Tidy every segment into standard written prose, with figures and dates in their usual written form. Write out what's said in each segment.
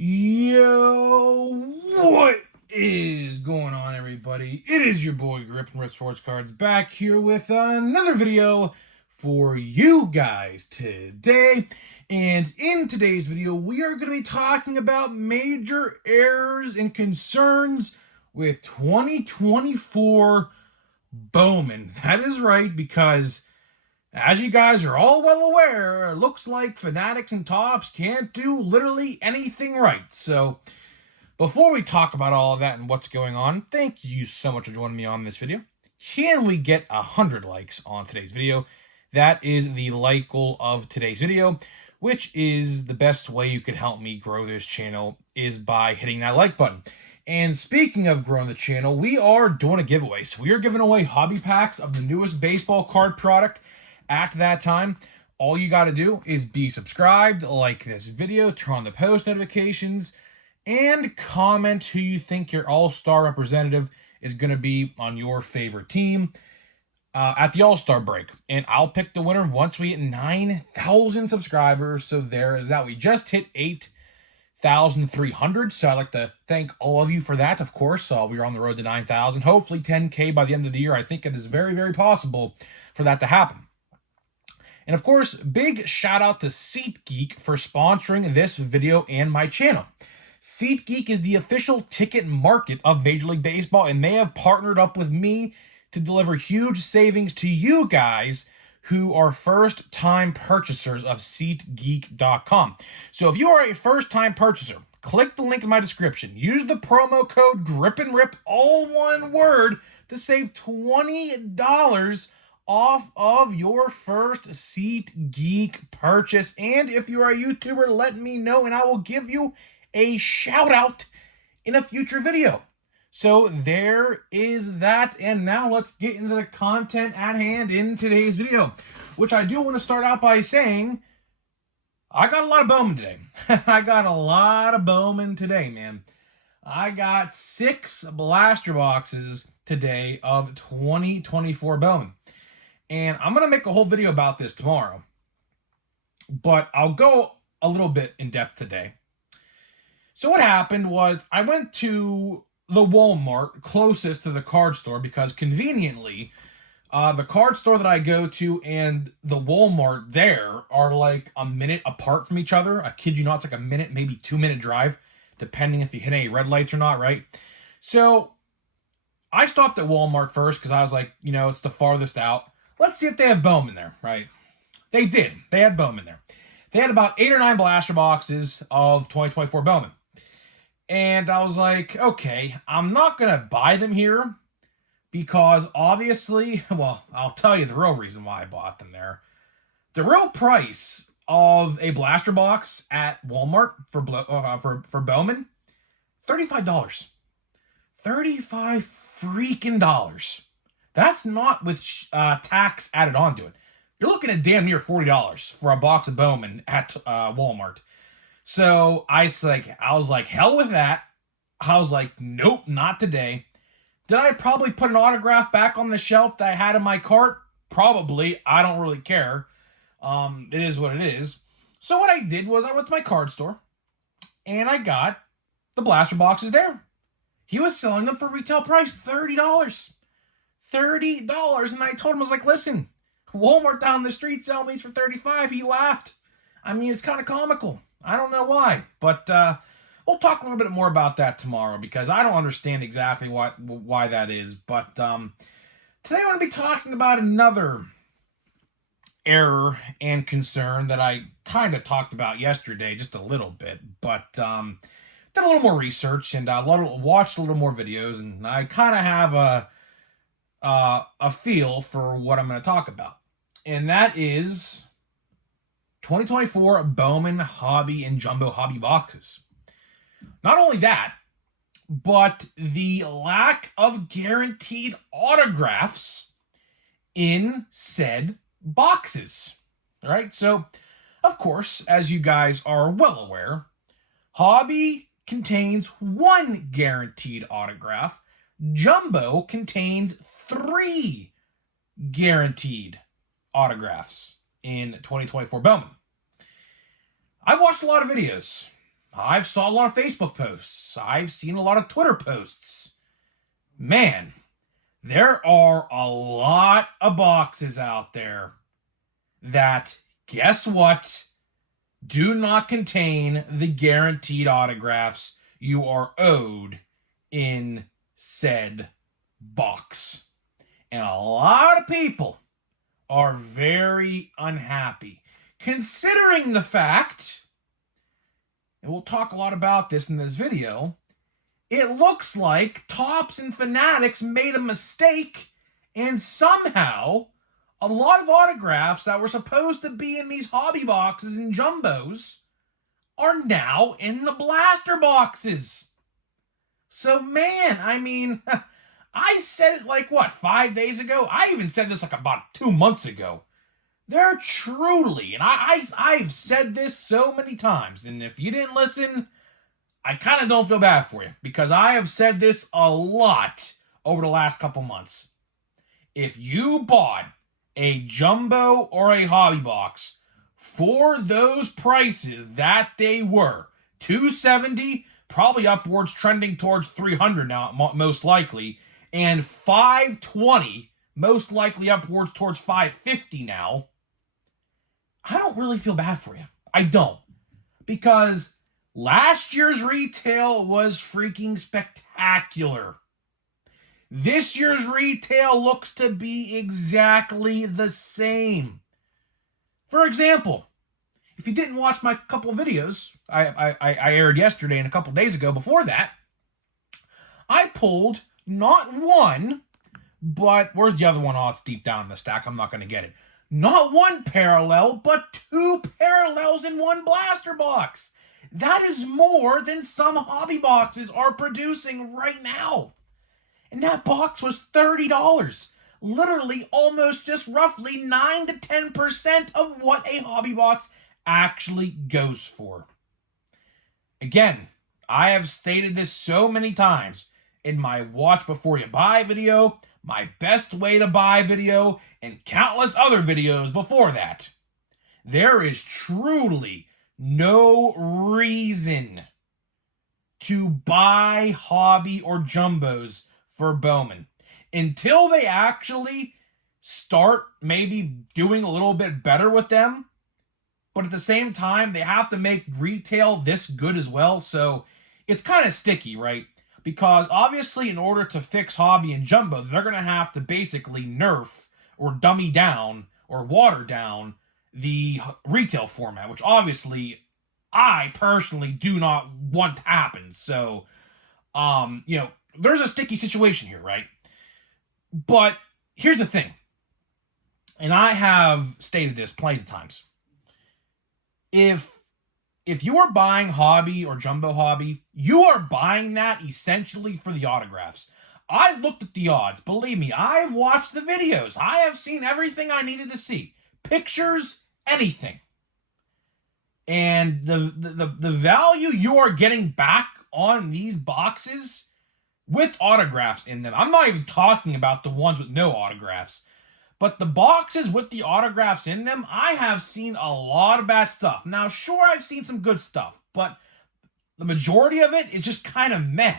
Yo, what is going on, everybody? It is your boy Grip and Rip Sports Cards back here with another video for you guys today. And in today's video, we are going to be talking about major errors and concerns with 2024 Bowman. That is right, because as you guys are all well aware, it looks like Fanatics and Topps can't do literally anything right. So, before we talk about all of that and what's going on, thank you so much for joining me on this video. Can we get 100 likes on today's video? That is the like goal of today's video, which is the best way you can help me grow this channel is by hitting that like button. And speaking of growing the channel, we are doing a giveaway. So we are giving away hobby packs of the newest baseball card product. At that time, all you got to do is be subscribed, like this video, turn on the post notifications, and comment who you think your all-star representative is going to be on your favorite team at the all-star break. And I'll pick the winner once we hit 9,000 subscribers. So there is that. We just hit 8,300. So I'd like to thank all of you for that, of course. We are on the road to 9,000. Hopefully 10K by the end of the year. I think it is very, very possible for that to happen. And of course, big shout out to SeatGeek for sponsoring this video and my channel. SeatGeek is the official ticket market of Major League Baseball, and they have partnered up with me to deliver huge savings to you guys who are first-time purchasers of SeatGeek.com. So if you are a first-time purchaser, click the link in my description. Use the promo code GRIPANDRIP, all one word, to save $20 off of your first SeatGeek purchase. And if you are a YouTuber, let me know and I will give you a shout out in a future video. So there is that. And now let's get into the content at hand in today's video, which I do want to start out by saying I got a lot of Bowman today. I got a lot of Bowman today, man. I got 6 blaster boxes today of 2024 Bowman. And I'm going to make a whole video about this tomorrow. But I'll go a little bit in depth today. So what happened was I went to the Walmart closest to the card store because conveniently, the card store that I go to and the Walmart there are like a minute apart from each other. I kid you not, it's like a minute, maybe 2-minute drive, depending if you hit any red lights or not, right? So I stopped at Walmart first because I was like, you know, it's the farthest out. Let's see if they have Bowman there, right? They did. They had Bowman there. They had about 8 or 9 blaster boxes of 2024 Bowman. And I was like, okay, I'm not going to buy them here because obviously, well, I'll tell you the real reason why I bought them there. The real price of a blaster box at Walmart for Bowman, $35. $35 freaking dollars. That's not with tax added onto it. You're looking at damn near $40 for a box of Bowman at Walmart. So I was like, hell with that. I was like, nope, not today. Did I probably put an autograph back on the shelf that I had in my cart? Probably. I don't really care. It is what it is. So what I did was I went to my card store and I got the blaster boxes there. He was selling them for retail price, $30. $30. And I told him, I was like, listen, Walmart down the street selling these for $35. He laughed. I mean, it's kind of comical. I don't know why, but we'll talk a little bit more about that tomorrow because I don't understand exactly why that is. But today I want to be talking about another error and concern that I kind of talked about yesterday, just a little bit, but did a little more research and watched a little more videos, and I kind of have a feel for what I'm going to talk about. And that is 2024 Bowman hobby and jumbo hobby boxes. Not only that, but the lack of guaranteed autographs in said boxes. All right. So, of course, as you guys are well aware, hobby contains 1 guaranteed autograph. Jumbo contains 3 guaranteed autographs in 2024 Bowman. I've watched a lot of videos. I've saw a lot of Facebook posts. I've seen a lot of Twitter posts. Man, there are a lot of boxes out there that, guess what, do not contain the guaranteed autographs you are owed in said box. And a lot of people are very unhappy, considering the fact, and we'll talk a lot about this in this video, it looks like Topps and Fanatics made a mistake, and somehow a lot of autographs that were supposed to be in these hobby boxes and jumbos are now in the blaster boxes. So, man, I mean, I said it like, 5 days ago? I even said this like about 2 months ago. They're truly, and I've said this so many times, and if you didn't listen, I kind of don't feel bad for you, because I have said this a lot over the last couple months. If you bought a jumbo or a hobby box for those prices that they were, $270, probably upwards trending towards $300 now, most likely, and $520, most likely upwards towards $550 now, I don't really feel bad for you. I don't. Because last year's retail was freaking spectacular. This year's retail looks to be exactly the same. For example, if you didn't watch my couple of videos I aired yesterday and a couple days ago before that, I pulled not one, but where's the other one? Oh, it's deep down in the stack. I'm not going to get it. Not one parallel, but 2 parallels in one blaster box. That is more than some hobby boxes are producing right now. And that box was $30. Literally almost just roughly 9 to 10% of what a hobby box actually goes for. Again, I have stated this so many times in my watch before you buy video, my best way to buy video, and countless other videos before that. There is truly no reason to buy hobby or jumbos for Bowman until they actually start maybe doing a little bit better with them. But at the same time, they have to make retail this good as well. So it's kind of sticky, right? Because obviously, in order to fix hobby and jumbo, they're going to have to basically nerf or dummy down or water down the retail format, which obviously I personally do not want to happen. So, there's a sticky situation here, right? But here's the thing, and I have stated this plenty of times. If you are buying hobby or jumbo hobby, you are buying that essentially for the autographs. I looked at the odds. Believe me, I've watched the videos. I have seen everything I needed to see. Pictures, anything. And the value you are getting back on these boxes with autographs in them. I'm not even talking about the ones with no autographs. But the boxes with the autographs in them, I have seen a lot of bad stuff. Now, sure, I've seen some good stuff, but the majority of it is just kind of meh.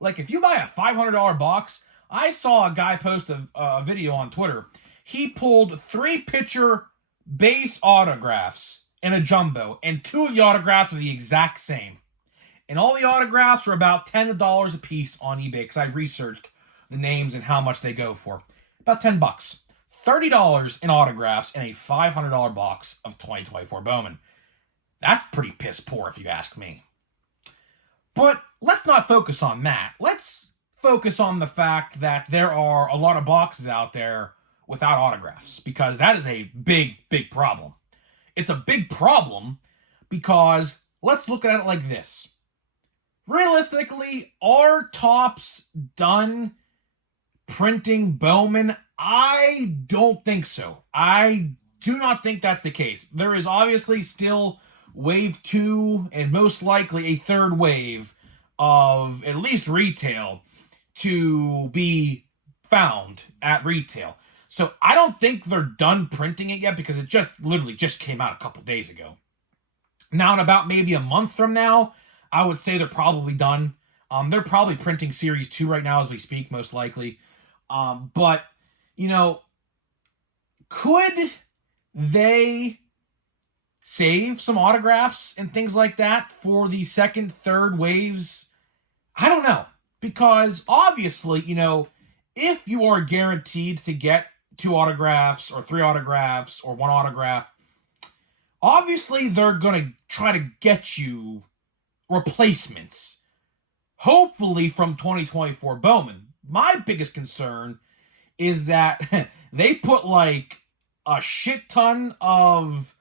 Like, if you buy a $500 box, I saw a guy post a video on Twitter. He pulled 3 picture base autographs in a jumbo, and 2 of the autographs were the exact same. And all the autographs are about $10 a piece on eBay, because I researched the names and how much they go for. About $10. $30 in autographs in a $500 box of 2024 Bowman. That's pretty piss poor if you ask me. But let's not focus on that. Let's focus on the fact that there are a lot of boxes out there without autographs, because that is a big, big problem. It's a big problem because let's look at it like this. Realistically, are Topps done printing Bowman? I don't think so. I do not think that's the case. There is obviously still wave 2 and most likely a third wave of at least retail to be found at retail. So I don't think they're done printing it yet, because it literally just came out a couple days ago. Now, in about maybe a month from now, I would say they're probably done. They're probably printing Series 2 right now as we speak, most likely. But, you know, could they save some autographs and things like that for the second, third waves? I don't know. Because obviously, if you are guaranteed to get 2 autographs or 3 autographs or 1 autograph, obviously they're going to try to get you replacements. Hopefully from 2024 Bowman. My biggest concern is that they put like a shit ton of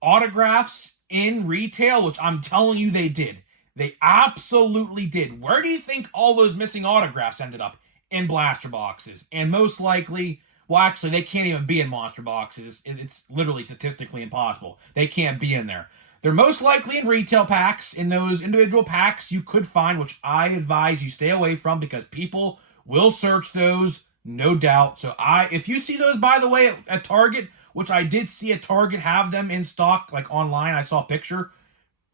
autographs in retail, which I'm telling you they did. They absolutely did. Where do you think all those missing autographs ended up? In blaster boxes. And most likely, well, actually, they can't even be in monster boxes. It's literally statistically impossible. They can't be in there. They're most likely in retail packs. In those individual packs you could find, which I advise you stay away from because people will search those, no doubt. So if you see those, by the way, at Target, which I did see at Target have them in stock, like online, I saw a picture.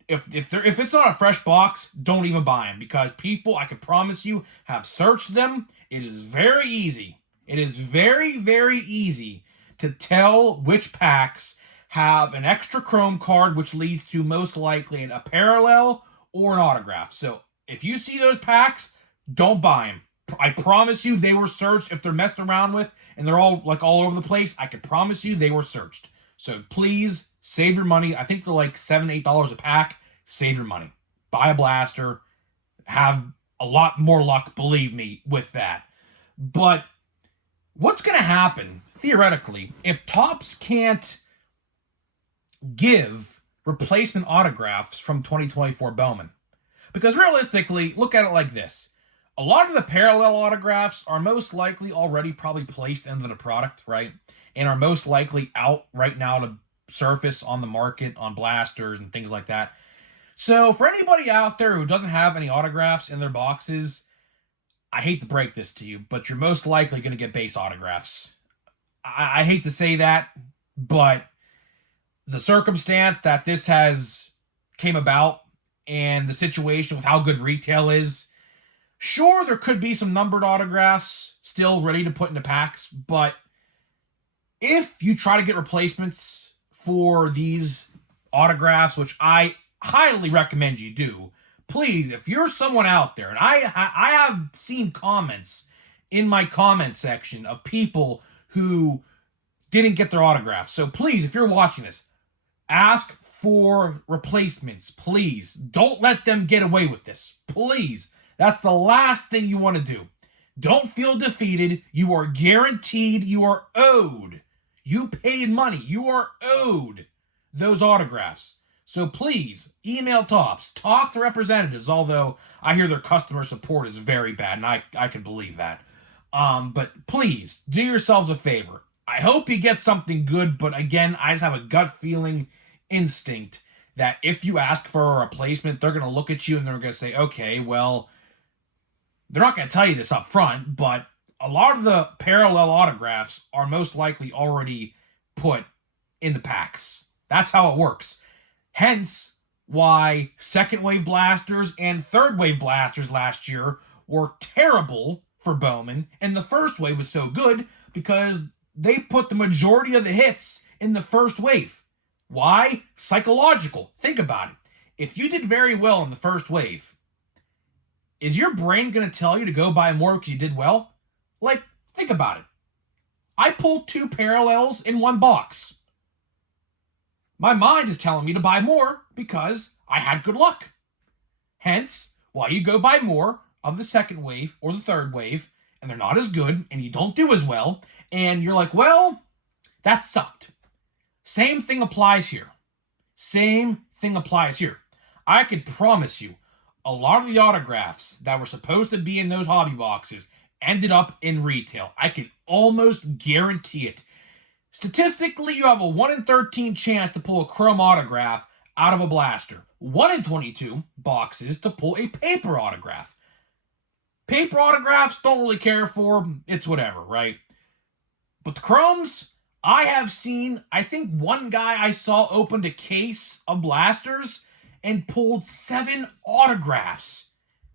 If it's not a fresh box, don't even buy them because people, I can promise you, have searched them. It is very easy. It is very, very easy to tell which packs have an extra chrome card, which leads to most likely a parallel or an autograph. So if you see those packs, don't buy them. I promise you they were searched. If they're messed around with and they're all over the place, I can promise you they were searched. So please save your money. I think they're like $7, $8 a pack. Save your money. Buy a blaster. Have a lot more luck, believe me, with that. But what's going to happen, theoretically, if Topps can't give replacement autographs from 2024 Bowman? Because realistically, look at it like this. A lot of the parallel autographs are most likely already probably placed into the product, right? And are most likely out right now to surface on the market, on blasters and things like that. So for anybody out there who doesn't have any autographs in their boxes, I hate to break this to you, but you're most likely going to get base autographs. I hate to say that, but the circumstance that this has came about and the situation with how good retail is, sure, there could be some numbered autographs still ready to put into packs, but if you try to get replacements for these autographs, which I highly recommend you do, please, if you're someone out there, and I have seen comments in my comment section of people who didn't get their autographs. So please, if you're watching this, ask for replacements. Please, don't let them get away with this. Please. That's the last thing you want to do. Don't feel defeated. You are guaranteed. You are owed. You paid money. You are owed those autographs. So please, email Topps. Talk to representatives, although I hear their customer support is very bad, and I can believe that. But please, do yourselves a favor. I hope you get something good, but again, I just have a gut feeling, instinct, that if you ask for a replacement, they're going to look at you and they're going to say, okay, well, they're not going to tell you this up front, but a lot of the parallel autographs are most likely already put in the packs. That's how it works. Hence why second wave blasters and third wave blasters last year were terrible for Bowman, and the first wave was so good because they put the majority of the hits in the first wave. Why? Psychological. Think about it. If you did very well in the first wave, is your brain going to tell you to go buy more because you did well? Like, think about it. I pulled 2 parallels in one box. My mind is telling me to buy more because I had good luck. Hence, why you go buy more of the second wave or the third wave, and they're not as good, and you don't do as well, and you're like, well, that sucked. Same thing applies here. Same thing applies here. I could promise you, a lot of the autographs that were supposed to be in those hobby boxes ended up in retail. I can almost guarantee it. Statistically, you have a 1 in 13 chance to pull a chrome autograph out of a blaster. 1 in 22 boxes to pull a paper autograph. Paper autographs, don't really care for. It's whatever, right? But the chromes, I have seen, I think one guy I saw opened a case of blasters, and pulled 7 autographs.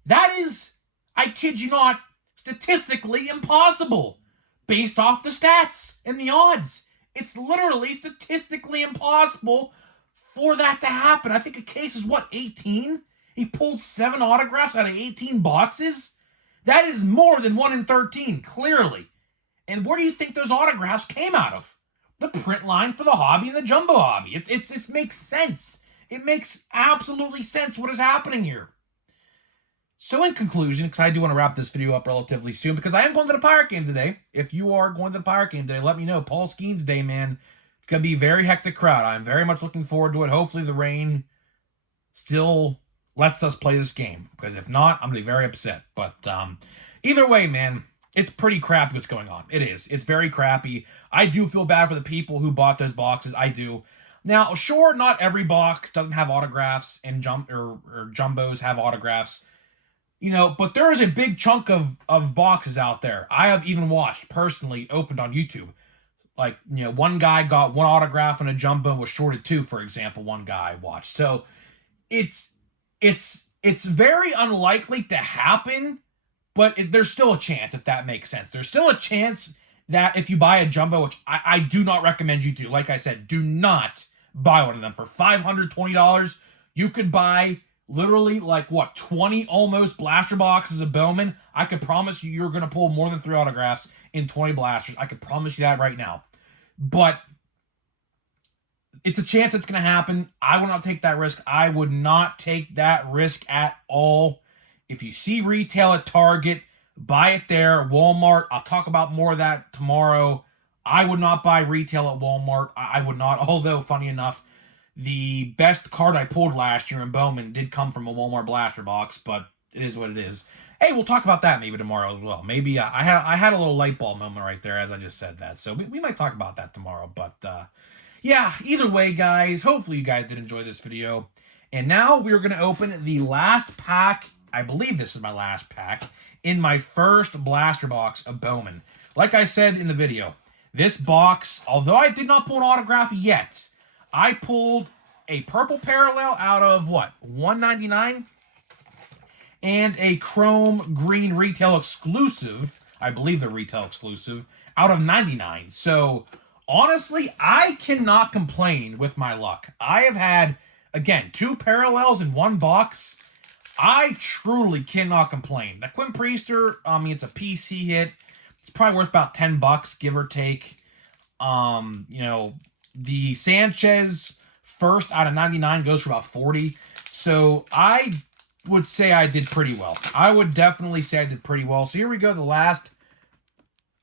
That is, I kid you not, statistically impossible based off the stats and the odds. It's literally statistically impossible for that to happen. I think a case is what, 18? He pulled 7 autographs out of 18 boxes? That is more than 1 in 13, clearly. And where do you think those autographs came out of? The print line for the hobby and the jumbo hobby. It just makes sense. It makes absolutely sense what is happening here. So in conclusion, because I do want to wrap this video up relatively soon, because I am going to the Pirate game today. If you are going to the Pirate game today, let me know. Paul Skeens Day, man. It's going to be a very hectic crowd. I'm very much looking forward to it. Hopefully the rain still lets us play this game, because if not, I'm going to be very upset. But either way, man, it's pretty crappy what's going on. It is. It's very crappy. I do feel bad for the people who bought those boxes. I do. Now, sure, not every box doesn't have autographs, and jumbos have autographs. You know, but there is a big chunk of boxes out there. I have even watched, personally, opened on YouTube. Like, you know, one guy got 1 autograph and a jumbo was shorted 2, for example, one guy watched. So, it's very unlikely to happen, but there's still a chance, if that makes sense. There's still a chance that if you buy a jumbo, which I do not recommend you do. Like I said, do not buy one of them. For $520, you could buy literally, like, what, 20 almost blaster boxes of Bowman. I could promise you you're going to pull more than 3 autographs in 20 blasters. I could promise you that right now. But it's a chance it's going to happen. I will not take that risk. I would not take that risk at all. If you see retail at Target, buy it there. Walmart, I'll talk about more of that tomorrow. I would not buy retail at Walmart. I would not, although, funny enough, the best card I pulled last year in Bowman did come from a Walmart blaster box, but it is what it is. Hey, we'll talk about that maybe tomorrow as well. Maybe I had a little light bulb moment right there as I just said that. So we might talk about that tomorrow. But yeah, either way, guys, hopefully you guys did enjoy this video. And now we're going to open the last pack. I believe this is my last pack in my first blaster box of Bowman. Like I said in the video, this box, although I did not pull an autograph yet, I pulled a purple parallel out of, what, $199? And a chrome green retail exclusive, I believe they're retail exclusive, out of $99. So, honestly, I cannot complain with my luck. I have had, again, 2 parallels in 1 box. I truly cannot complain. The Quinn Priester, I mean, it's a PC hit. It's probably worth about $10, give or take. You know, the Sanchez first out of 99 goes for about 40. So I would say I did pretty well. I would definitely say I did pretty well. So here we go. The last.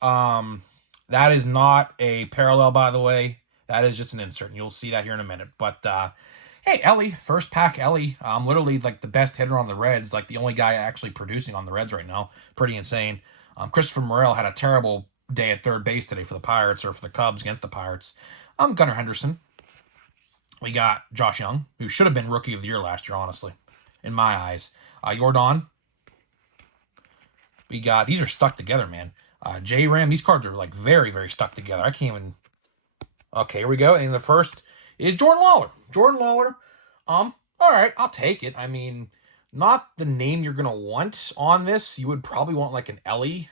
That is not a parallel, by the way. That is just an insert. And you'll see that here in a minute. But hey, Ellie, first pack Ellie. I'm literally like the best hitter on the Reds. Like the only guy actually producing on the Reds right now. Pretty insane. Christopher Morel had a terrible day at third base today for the Pirates, or for the Cubs against the Pirates. Gunnar Henderson. We got Josh Young, who should have been Rookie of the Year last year, honestly, in my eyes. Jordan. We got, these are stuck together, man. J-Ram, these cards are like very, very stuck together. I can't even. Okay, here we go. And the first is Jordan Lawler. Jordan Lawler. All right, I'll take it. I mean, not the name you're gonna want on this. You would probably want like an Ellie.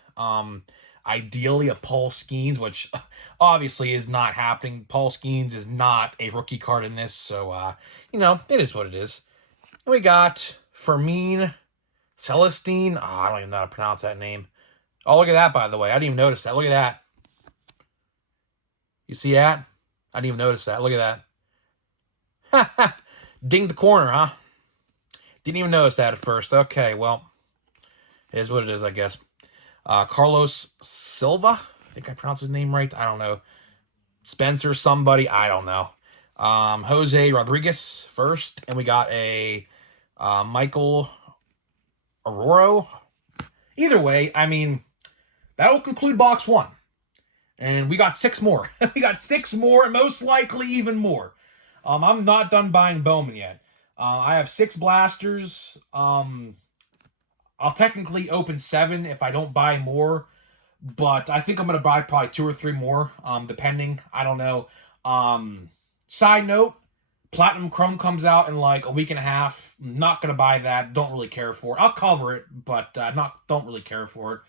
Ideally a Paul Skeens, which obviously is not happening. Paul Skeens is not a rookie card in this, so you know, it is what it is. And we got Fermin Celestine. Oh, I don't even know how to pronounce that name. Oh, look at that, by the way. I didn't even notice that. Look at that. You see that? I didn't even notice that. Look at that. Dinged the corner, huh? Didn't even notice that at first. Okay, well, it is what it is, I guess. Carlos Silva. I think I pronounced his name right. I don't know. Spencer somebody. I don't know. Jose Rodriguez first. And we got a Michael Aurora. Either way, I mean, that will conclude box 1. And we got 6 more. We got 6 more, and most likely even more. I'm not done buying Bowman yet. I have 6 blasters. I'll technically open 7 if I don't buy more. But I think I'm going to buy probably 2 or 3 more, depending. I don't know. Side note, Platinum Chrome comes out in like a week and a half. Not gonna buy that. Don't really care for it. I'll cover it, but don't really care for it.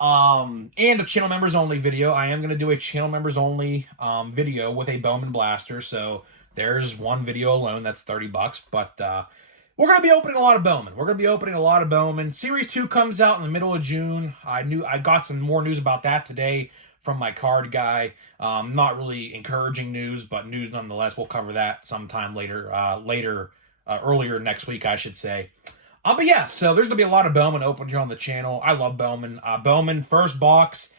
And a channel members only video. I am gonna do a channel members only video with a Bowman blaster. So there's one video alone. That's $30. But we're gonna be opening a lot of Bowman. We're gonna be opening a lot of Bowman. Series 2 comes out in the middle of June. I got some more news about that today from my card guy. Not really encouraging news, but news nonetheless. We'll cover that sometime later, earlier next week, I should say. But yeah, so there's going to be a lot of Bowman open here on the channel. I love Bowman. Bowman, first box,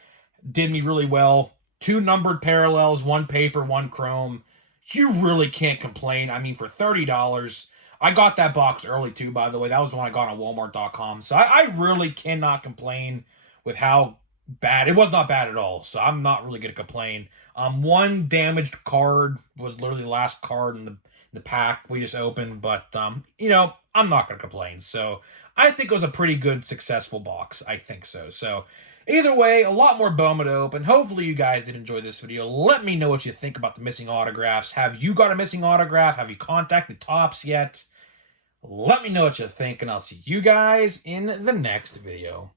did me really well. 2 numbered parallels, 1 paper, 1 chrome. You really can't complain. I mean, for $30, I got that box early too, by the way. That was the one I got on Walmart.com. So I really cannot complain with how bad. It was not bad at all, so I'm not really going to complain. 1 damaged card was literally the last card in the pack we just opened, but you know, I'm not going to complain. So I think it was a pretty good, successful box. I think so. So either way, a lot more Bowman to open. Hopefully you guys did enjoy this video. Let me know what you think about the missing autographs. Have you got a missing autograph? Have you contacted Topps yet? Let me know what you think, and I'll see you guys in the next video.